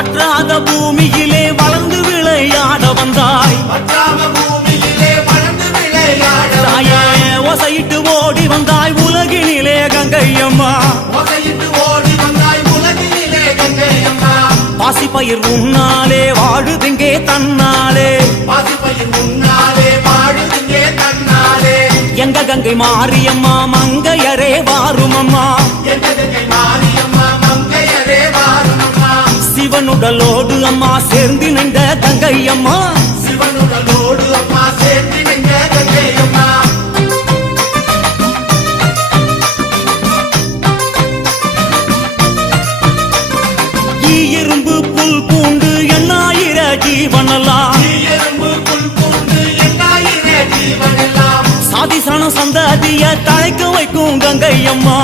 வற்றாத பூமியிலே வளர்ந்து விளையாட வந்தாய் தாயே ஒசையிட்டு ஓடி வந்தாய் உலகினிலே கங்கையம்மா பாசிப்பயிர் உன்னாலே வாழுதிங்கே தன்னாலே எங்க கங்கை மாரியம்மா மங்கையரே வாருமம்மா சிவனுடலோடு அம்மா சேர்ந்து நின்ற கங்கையம்மா இரும்பு புல் பூண்டு எண்ணாயிர ஜீவனெல்லாம் சாதிசன சந்ததிய தழைக்க வைக்கும் கங்கையம்மா